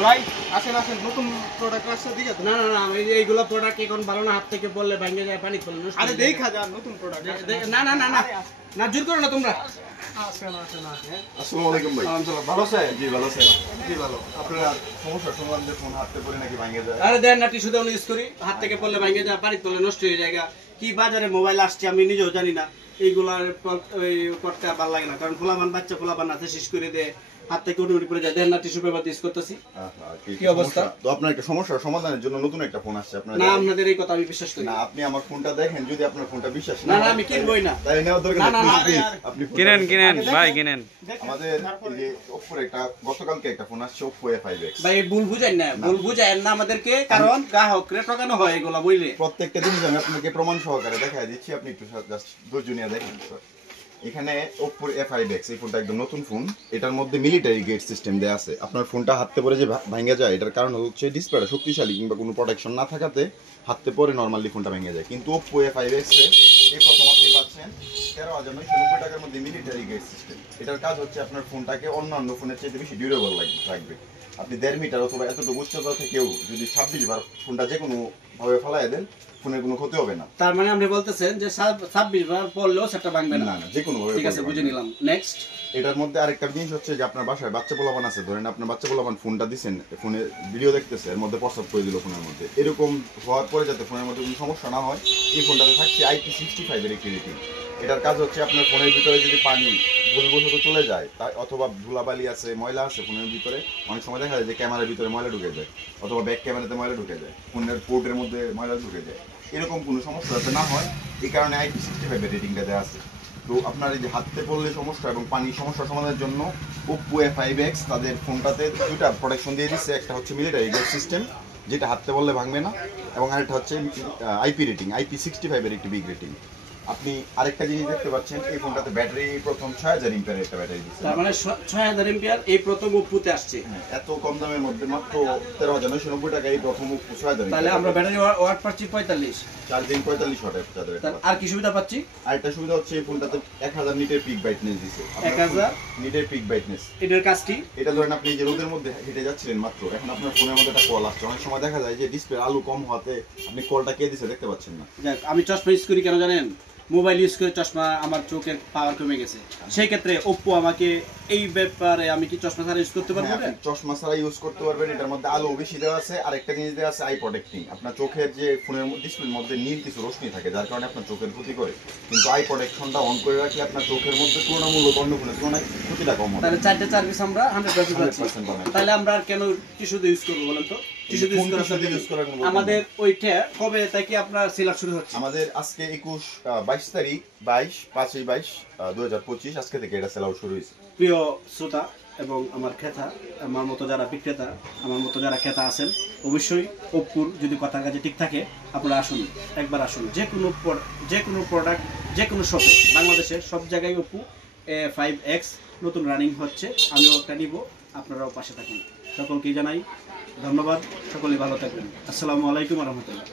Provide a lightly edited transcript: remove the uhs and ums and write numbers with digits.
ভাই আসেন আসেন, নতুন প্রোডাক্ট আসছে দিকে তো। না না না, এইগুলো প্রোডাক্ট এখন ভালো না, হাত থেকে পড়লে ভেঙে যায়, পানি পড়লে নষ্ট আরে হয়ে যায়। দেখা যান নতুন প্রোডাক্ট। না না না না না, জোর করো না তোমরা। আসেন আসেন আসেন। আসসালামু আলাইকুম ভাই। ভালো স্যার? জি ভালো স্যার। জি ভালো। আপনারা সমস্যার সমাধান যে ফোন হাতে পড়ে নাকি ভাঙে যায়। আরে দেন না, টিস্যু দিয়ে ইউজ করি, হাত থেকে পড়লে ভেঙে যায়, পানি পড়লে নষ্ট হয়ে যায়। কি বাজারে মোবাইল আসছে আমি নিজেও জানি না, এইগুলার ওই করতে আর ভালো লাগে না, কারণ ফুলাবান বাচ্চা ফুলাবান আছে শেষ করে দেয়, হাত থেকে উঠে পড়ে যায়। দেন না, টিস্যু পেপার ইউজ করতেছি। কি অবস্থা? তো আপনার একটা সমস্যার সমাধানের জন্য নতুন একটা ফোন আসছে আপনারা। না, আপনাদের এই কথা আমি বিশ্বাস করি না, আপনি আমার ফোনটা দেখেন, যদি আপনার ফোনটা বিশ্বাস না না, আমি কিনবই না। তাই নেওয়ার দরকার না, না, নেই। না, আপনি কিনেন ভাই কিনেন। আমাদের এই যে Oppo একটা গতকালকে একটা ফোন আসছে, Oppo A5X। ভাই ভুল বুঝাই না, ভুল বুঝাই না আমাদেরকে, কারণ গ্রাহকরে ঠকানো হয় এগুলা বুঝলে। প্রত্যেকটা জিনিস আমি আপনাকে প্রমাণ সহকারে দেখাই দিচ্ছি, আপনি একটু জাস্ট ধৈর্য নিয়ে দেখেন স্যার। এখানে Oppo A5X, এই ফোনটা একদম নতুন ফোন, এটার মধ্যে মিলিটারি গেট সিস্টেম দেয়া আছে। আপনার ফোনটা হাতে পরে যে ভাঙে যায়, এটার কারণ হচ্ছে ডিসপ্লেটা শক্তিশালী কিংবা কোনো প্রোটেকশন না থাকাতে হাতে পরে নর্মালি ফোনটা ভেঙে যায়। কিন্তু Oppo A5X এই প্রথম আপনি পাচ্ছেন 13,990 টাকার মধ্যে মিলিটারি গেট সিস্টেম। এটার কাজ হচ্ছে আপনার ফোনটাকে অন্যান্য ফোনের চেয়ে বেশি ডিউরেবল রাখবে। আপনি 1.5 মিটার অথবা এতটুকু উচ্চতা থেকেও যদি 26 বার ফোনটা যে কোনো ভাবে ফেলায় দেন, ফোনের কোনো ক্ষতি হবে না। তার মানে আপনি বলতেছেন যে 26 বার পড়লেও সেটা ভাঙবে না? না না, যে কোনো ভাবে। ঠিক আছে, বুঝে নিলাম। নেক্সট, এটার মধ্যে আরেকটা জিনিস হচ্ছে যে আপনার বাসায় বাচ্চা পোলাপান আছে, ধরেন আপনার বাচ্চা পোলাপান ফোনটা দিচ্ছেন, ফোনে ভিডিও দেখতেছে, এর মধ্যে প্রস্তাব করে দিল ফোনের মধ্যে, এরকম হওয়ার পরে যাতে ফোনের মধ্যে কোনো সমস্যা না হয়, এই ফোনটাতে থাকছে IP65 এর একটি রেটিং। এটার কাজ হচ্ছে আপনার ফোনের ভিতরে যদি পানি ভুলবশত চলে যায়, অথবা ধুলাবালি আছে, ময়লা আছে ফোনের ভিতরে, অনেক সময় দেখা যায় যে ক্যামেরার ভিতরে ময়লা ঢুকে যায়, অথবা ব্যাক ক্যামেরাতে ময়লা ঢুকে যায়, ফোনের পোর্টের মধ্যে ময়লা ঢুকে যায়, এরকম কোনো সমস্যা যাতে না হয়, এই কারণে IP65 এর রেটিংটা দেওয়া আছে। তো আপনার এই যে হাতে পড়লে সমস্যা এবং পানির সমস্যা সমাধানের জন্য Oppo A5X তাদের ফোনটাতে দুইটা প্রোটেকশন দিয়ে দিচ্ছে। একটা হচ্ছে মিলিটারি গেট সিস্টেম, যেটা হাতে পড়লে ভাঙবে না, এবং আরেকটা হচ্ছে IP রেটিং, IP65 এর একটি বিগ রেটিং। আপনি আরেকটা জিনিস দেখতে পাচ্ছেন, এই ফোনটাতে ব্যাটারি প্রথম 6000 এমপিআর একটা ব্যাটারি দিচ্ছে। তার মানে 6000 এমপিআর এই প্রথম Oppo-তে আসছে। এত কম দামের মধ্যে মাত্র 13,990 টাকা এই প্রথম Oppo 6000। তাহলে আমরা ব্যাটারি ওয়াট পাচ্ছি 45, চার্জিং 45 ওয়াটের চার্জার। আর কি সুবিধা পাচ্ছি? আরেকটা সুবিধা হচ্ছে এই ফোনটাতে 1000 নিটের পিক ব্রাইটনেস দিচ্ছে। 1000 নিটের পিক ব্রাইটনেস। এটার কাজ কি? এটা ধরেন আপনি যে রোদের মধ্যে হেঁটে যাচ্ছিলেন মাত্র, এখন আপনার ফোনের মধ্যে একটা কল আসছে, অনেক সময় দেখা যায় যে ডিসপ্লে আলো কম হওয়াতে আপনি কলটা কে দিছে দেখতে পাচ্ছেন না। যাক, আমি চশমা ইউজ করি কেন জানেন? মোবাইল ইউজ করে চশমা আমার চোখের পাওয়ার কমে গেছে, সেই ক্ষেত্রে Oppo আমাকে এই ব্যাপারে, আমি কি চশমা ছাড়া ইউজ করতে পারবো? হ্যাঁ, চশমা ছাড়া ইউজ করতে পারবেন। এটার মধ্যে আলো বেশি দেওয়া আছে, আর একটা জিনিস দেওয়া আছে আই প্রোটেক্টিং। আপনার চোখের যে ফোনের ডিসপ্লের মধ্যে নীল কিছু রশ্মি থাকে, যার কারণে আপনার চোখের ক্ষতি করে, কিন্তু আই প্রোটেকশনটা অন করে রাখলে আপনার চোখের মধ্যে তুলনামূলক অন্য ফোনের তুলনায় ক্ষতিটা কম হবে। তাহলে 4টে সার্ভিস আমরা 100% পাচ্ছি। তাহলে আমরা আর কেন টিস্যু ইউজ করবো বলেন তো? টিস্যু ইউজ করার আমাদের ওইটা কবে থেকে আপনার সেলার শুরু হচ্ছে? আমাদের আজকে 22 তারিখ 5/22 2025 আজকে থেকে এটা সেল আউট শুরু হয়েছে। প্রিয় শ্রোতা এবং আমার ক্রেতা, আমার মতো যারা বিক্রেতা, আমার মতো যারা ক্রেতা আছেন, অবশ্যই Oppo যদি কথার কাজে ঠিক থাকে, আপনারা আসুন, একবার আসুন। যে কোনো প্রোডাক্ট, যে কোনো শপে, বাংলাদেশের সব জায়গায় Oppo A5X নতুন রানিং হচ্ছে। আমিও একটা নিব, আপনারাও পাশে থাকুন। সকলকেই জানাই ধন্যবাদ, সকলেই ভালো থাকবেন। আসসালামু আলাইকুম ওয়া রাহমাতুল্লাহ।